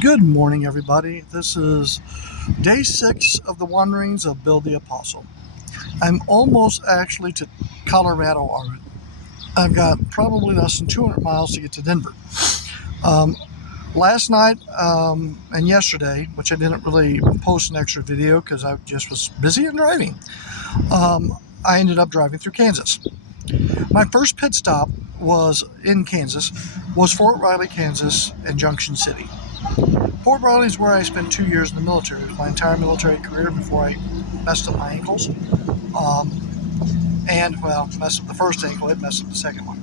Good morning, everybody. This is day 6 of the wanderings of Bill the Apostle. I'm almost actually to Colorado already. I've got probably less than 200 miles to get to Denver. Um, Last night and yesterday, which I didn't really post an extra video because I just was busy and driving, I ended up driving through Kansas. My first pit stop was in Kansas, was Fort Riley, Kansas, and Junction City. Fort Riley is where I spent 2 years in the military. It was my entire military career before I messed up my ankles. Messed up the first ankle, it messed up the second one.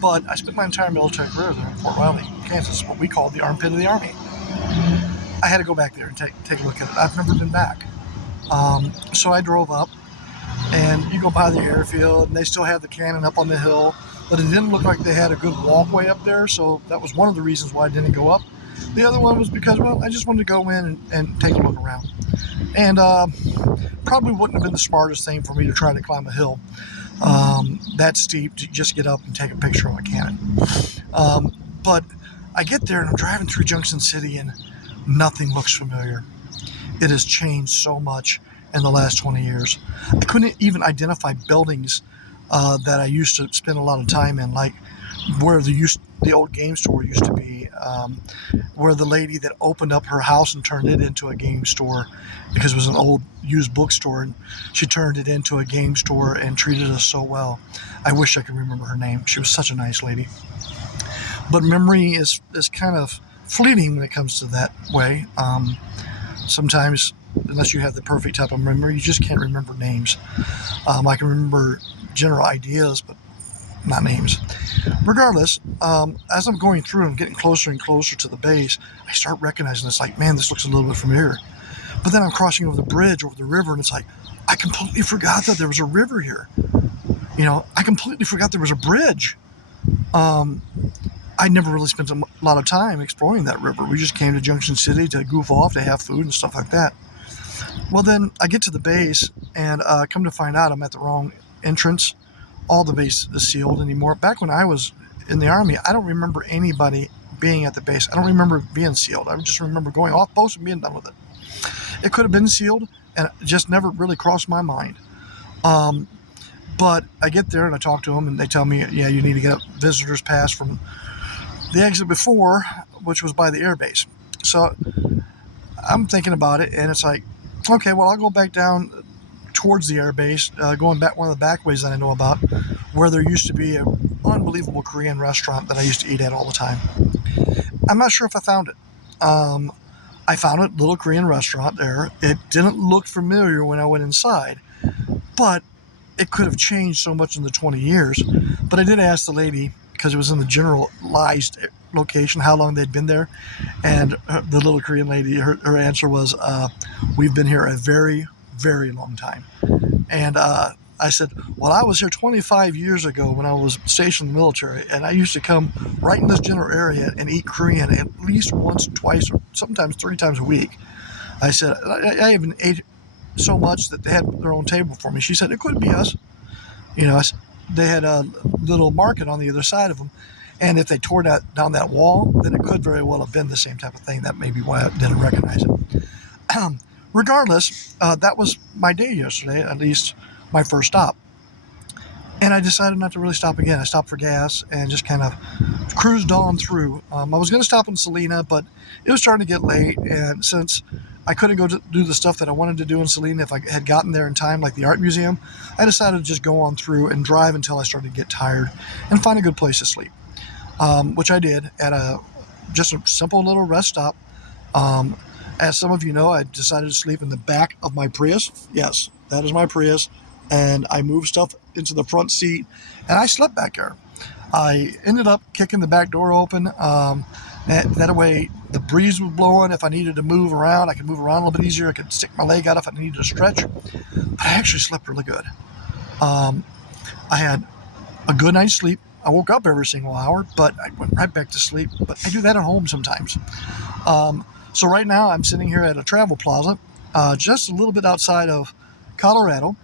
But I spent my entire military career there in Fort Riley, Kansas, what we call the armpit of the Army. I had to go back there and take a look at it. I've never been back. So I drove up, and you go by the airfield, and they still had the cannon up on the hill, but it didn't look like they had a good walkway up there, so that was one of the reasons why I didn't go up. The other one was because, well, I just wanted to go in and take a look around. And probably wouldn't have been the smartest thing for me to try to climb a hill that steep to just get up and take a picture of a cannon. But I get there and I'm driving through Junction City and nothing looks familiar. It has changed so much in the last 20 years. I couldn't even identify buildings that I used to spend a lot of time in, like where the old game store used to be, where the lady that opened up her house and turned it into a game store because it was an old used bookstore, and she turned it into a game store and treated us so well. I wish I could remember her name. She was such a nice lady. But memory is kind of fleeting when it comes to that way. Sometimes, unless you have the perfect type of memory, you just can't remember names. I can remember general ideas, but not names. Regardless, as I'm going through and getting closer and closer to the base, I start recognizing it's like, man, this looks a little bit familiar. But then I'm crossing over the bridge, over the river, and it's like, I completely forgot that there was a river here. I completely forgot there was a bridge. I never really spent a lot of time exploring that river. We just came to Junction City to goof off, to have food and stuff like that. Well, then I get to the base, and come to find out I'm at the wrong entrance. All the base is sealed anymore. Back when I was in the Army, I don't remember anybody being at the base. I don't remember being sealed. I just remember going off post and being done with it. It could have been sealed, and it just never really crossed my mind. But I get there and I talk to them, and they tell me, yeah, you need to get a visitor's pass from the exit before, which was by the air base. So I'm thinking about it, and it's like, okay, well, I'll go back down towards the air base, going back one of the back ways that I know about, where there used to be an unbelievable Korean restaurant that I used to eat at all the time. I'm not sure if I found it. I found a little Korean restaurant there. It didn't look familiar when I went inside, but it could have changed so much in the 20 years. But I did ask the lady, because it was in the generalized location, how long they'd been there. And the little Korean lady, her answer was, we've been here a very, very long time. And I said, well, I was here 25 years ago when I was stationed in the military, and I used to come right in this general area and eat Korean at least once, twice, or sometimes 3 times a week. I said, I even ate so much that they had their own table for me. She said, it could be us. They had a little market on the other side of them. And if they tore down that wall, then it could very well have been the same type of thing. That may be why I didn't recognize it. Regardless, that was my day yesterday, at least my first stop. And I decided not to really stop again. I stopped for gas and just kind of cruised on through. I was going to stop in Salina, but it was starting to get late. And since I couldn't go to do the stuff that I wanted to do in Salina if I had gotten there in time, like the art museum, I decided to just go on through and drive until I started to get tired and find a good place to sleep, which I did at just a simple little rest stop. As some of you know, I decided to sleep in the back of my Prius. Yes, that is my Prius. And I moved stuff into the front seat, and I slept back there. I ended up kicking the back door open. That way, the breeze was blowing. If I needed to move around, I could move around a little bit easier. I could stick my leg out if I needed to stretch. But I actually slept really good. I had a good night's sleep. I woke up every single hour, but I went right back to sleep. But I do that at home sometimes. So right now, I'm sitting here at a travel plaza, just a little bit outside of Colorado,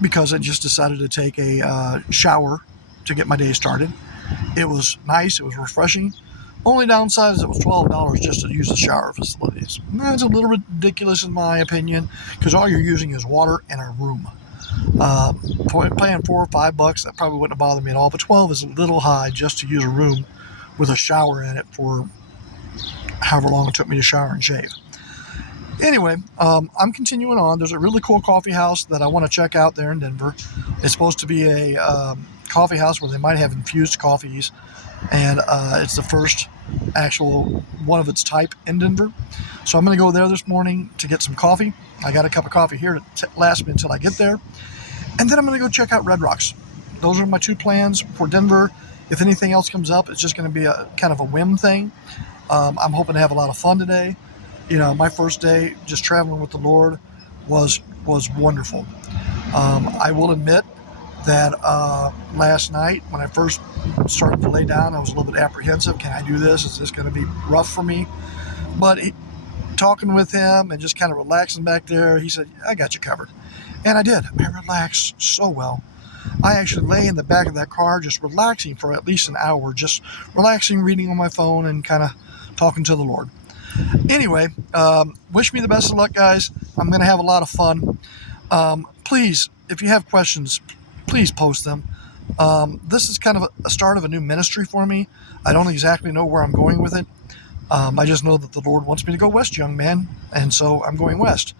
because I just decided to take a shower to get my day started. It was nice. It was refreshing. Only downside is it was $12 just to use the shower facilities. That's a little ridiculous in my opinion, because all you're using is water and a room. Paying $4 or $5, that probably wouldn't have bothered me at all, but 12 is a little high just to use a room with a shower in it for however long it took me to shower and shave. Anyway, I'm continuing on. There's a really cool coffee house that I want to check out there in Denver. It's supposed to be a coffee house where they might have infused coffees, and it's the first actual one of its type in Denver. So I'm going to go there this morning to get some coffee. I got a cup of coffee here to last me until I get there. And then I'm going to go check out Red Rocks. Those are my two plans for Denver. If anything else comes up, it's just going to be a kind of a whim thing. I'm hoping to have a lot of fun today. You know, my first day just traveling with the Lord was wonderful. I will admit that last night when I first started to lay down, I was a little bit apprehensive. Can I do this? Is this going to be rough for me? But talking with him and just kind of relaxing back there, he said, I got you covered. And I did. I relaxed so well. I actually lay in the back of that car just relaxing for at least an hour, just relaxing, reading on my phone, and kind of talking to the Lord. Anyway, wish me the best of luck, guys. I'm going to have a lot of fun. Please, if you have questions, please post them. This is kind of a start of a new ministry for me. I don't exactly know where I'm going with it. I just know that the Lord wants me to go west, young man, and so I'm going west.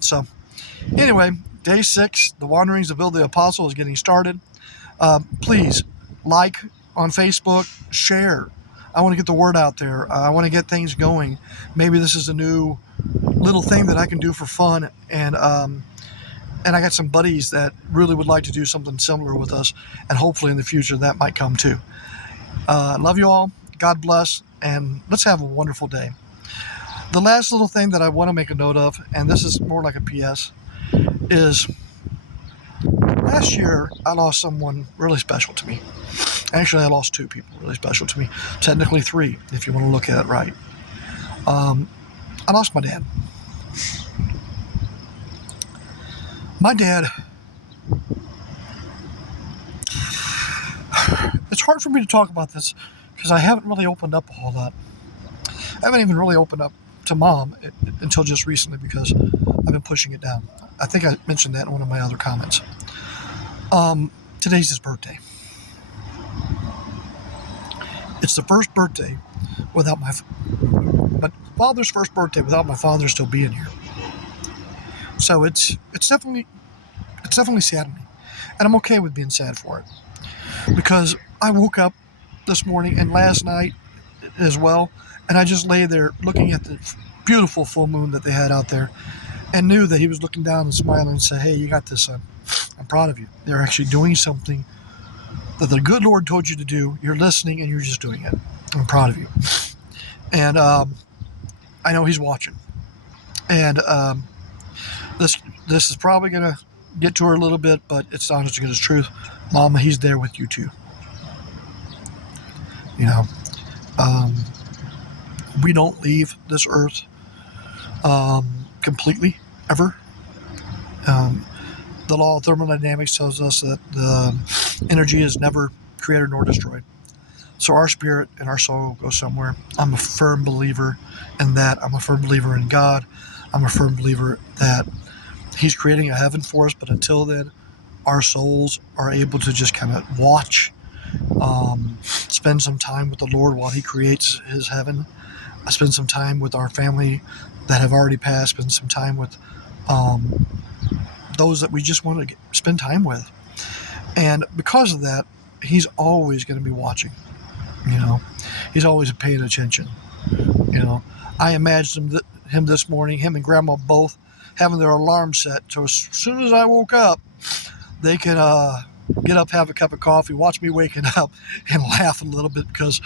So, anyway, day 6, the Wanderings of Bill the Apostle is getting started. Please, like on Facebook, share. I want to get the word out there. I want to get things going. Maybe this is a new little thing that I can do for fun, and I got some buddies that really would like to do something similar with us, and hopefully in the future that might come too. Love you all. God bless, and let's have a wonderful day. The last little thing that I want to make a note of, and this is more like a PS, is last year I lost someone really special to me. Actually, I lost 2 people really special to me. Technically 3, if you want to look at it right. I lost my dad. My dad, it's hard for me to talk about this because I haven't really opened up a whole lot. I haven't even really opened up to Mom until just recently because I've been pushing it down. I think I mentioned that in one of my other comments. Today's his birthday. It's the first birthday without my father's first birthday without my father still being here. So it's definitely saddening, and I'm okay with being sad for it because I woke up this morning and last night as well, and I just lay there looking at the beautiful full moon that they had out there, and knew that he was looking down and smiling and said, "Hey, you got this, son. I'm proud of you. They're actually doing something that the good Lord told you to do. You're listening and you're just doing it. I'm proud of you." And I know he's watching. And this is probably going to get to her a little bit, but it's honest to goodness truth. Mama, he's there with you too. You know, we don't leave this earth completely, ever. The law of thermodynamics tells us that the energy is never created nor destroyed. So our spirit and our soul go somewhere. I'm a firm believer in that. I'm a firm believer in God. I'm a firm believer that He's creating a heaven for us, but until then, our souls are able to just kind of watch, spend some time with the Lord while He creates His heaven. I spend some time with our family that have already passed, spend some time with those that we just want to spend time with. And because of that, He's always going to be watching. You know, He's always paying attention. You know, I imagined him this morning, him and Grandma both having their alarm set. So as soon as I woke up, they could get up, have a cup of coffee, watch me waking up, and laugh a little bit because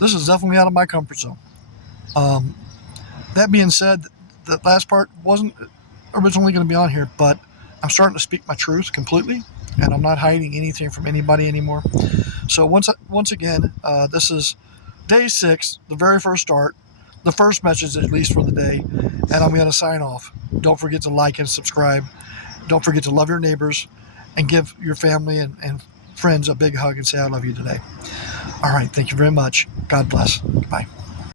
this is definitely out of my comfort zone. That being said, the last part wasn't originally going to be on here, but I'm starting to speak my truth completely, and I'm not hiding anything from anybody anymore. So once again, this is day 6, the very first start, the first message at least for the day, and I'm going to sign off. Don't forget to like and subscribe. Don't forget to love your neighbors and give your family and friends a big hug and say I love you today. All right. Thank you very much. God bless. Bye.